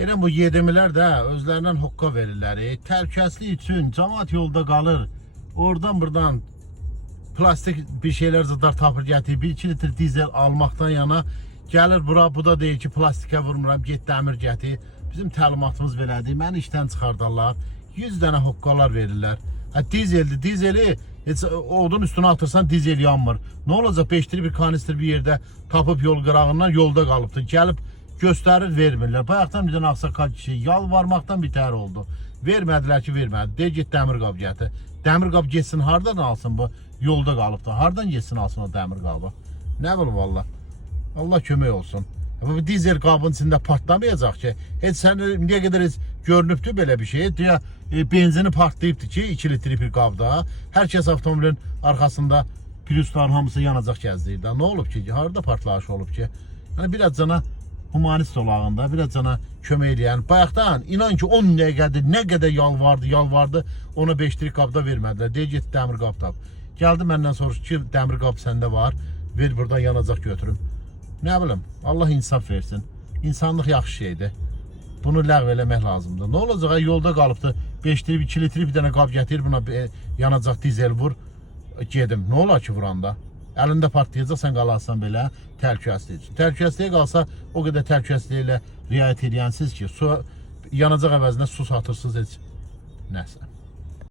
Deyirəm bu yedimlər də özlərindən hoqqa verirlər. Təhlükəsizlik üçün cəmaət yolda qalır. Oradan buradan plastik bir şeyler zıdlar tapır gətirir. 1-2 litr dizel almaqdan yana gəlir bura. Bu da deyir ki plastikə vurmuram, get dəmir gətir. Bizim təlimatımız belədir. Məni işdən çıxardarlar. 100 dənə hoqqalar verirlər. Dizeldir. Dizeli heç odun üstüne atırsan dizel yanmır. Ne olacak? 5 bir kanister bir yerde tapıp yol qırağından yolda qalıbdır. Gəlib göstərir, vermirlər. Bayaqdan bir dənə ağsaqal kişi yalvarmaqdan bitər oldu. Vermədilər ki, vermədi. Deyir get dəmir qab gətir. Dəmir qab getsin hardan alsın bu? Yolda qalıbdır. Hardan getsin alsın o dəmir qabı? Nə bilim valla. Allah kömək olsun. Bu dizel qabın içində partlamayacaq ki. Heç sən niyə qədər heç görünübdü belə bir şey? Deyə benzini partlayıbdı ki 2 litr bir qabda. Hər kəs avtomobilin arxasında plusların hamısı yanacaq gəzdirdi. Nə olub ki? Harada partlayış olub ki? Yəni biraz cana humanist olağında, biraz cana kömək eləyən. Bayaqdan inan ki 10 dəqiqədir nə qədər yalvardı. Ona 5 litr qabda vermədilər. Deyir get dəmir qab tap. Gəldi məndən soruşdu ki dəmir qab səndə var. Ver buradan yanacaq götürüm. Nə bilim, Allah insaf versin. İnsanlıq yaxşı şeydir. Bunu ləğv eləmək lazımdır. Nə olacaq? Yolda qalıbdı. 5 litr, 2 litr bir dənə qab gətir, buna yanacaq dizel vur. Gedim. Nə olar ki vuranda? Əlində partlayacaq, sən qalarsan belə təhlükəsizlik üçün. Təhlükəsizliyə qalsa o qədər təhlükəsizliyə ilə riayət edənsiniz ki, su yanacaq əvəzinə su satırsınız heç nəsə.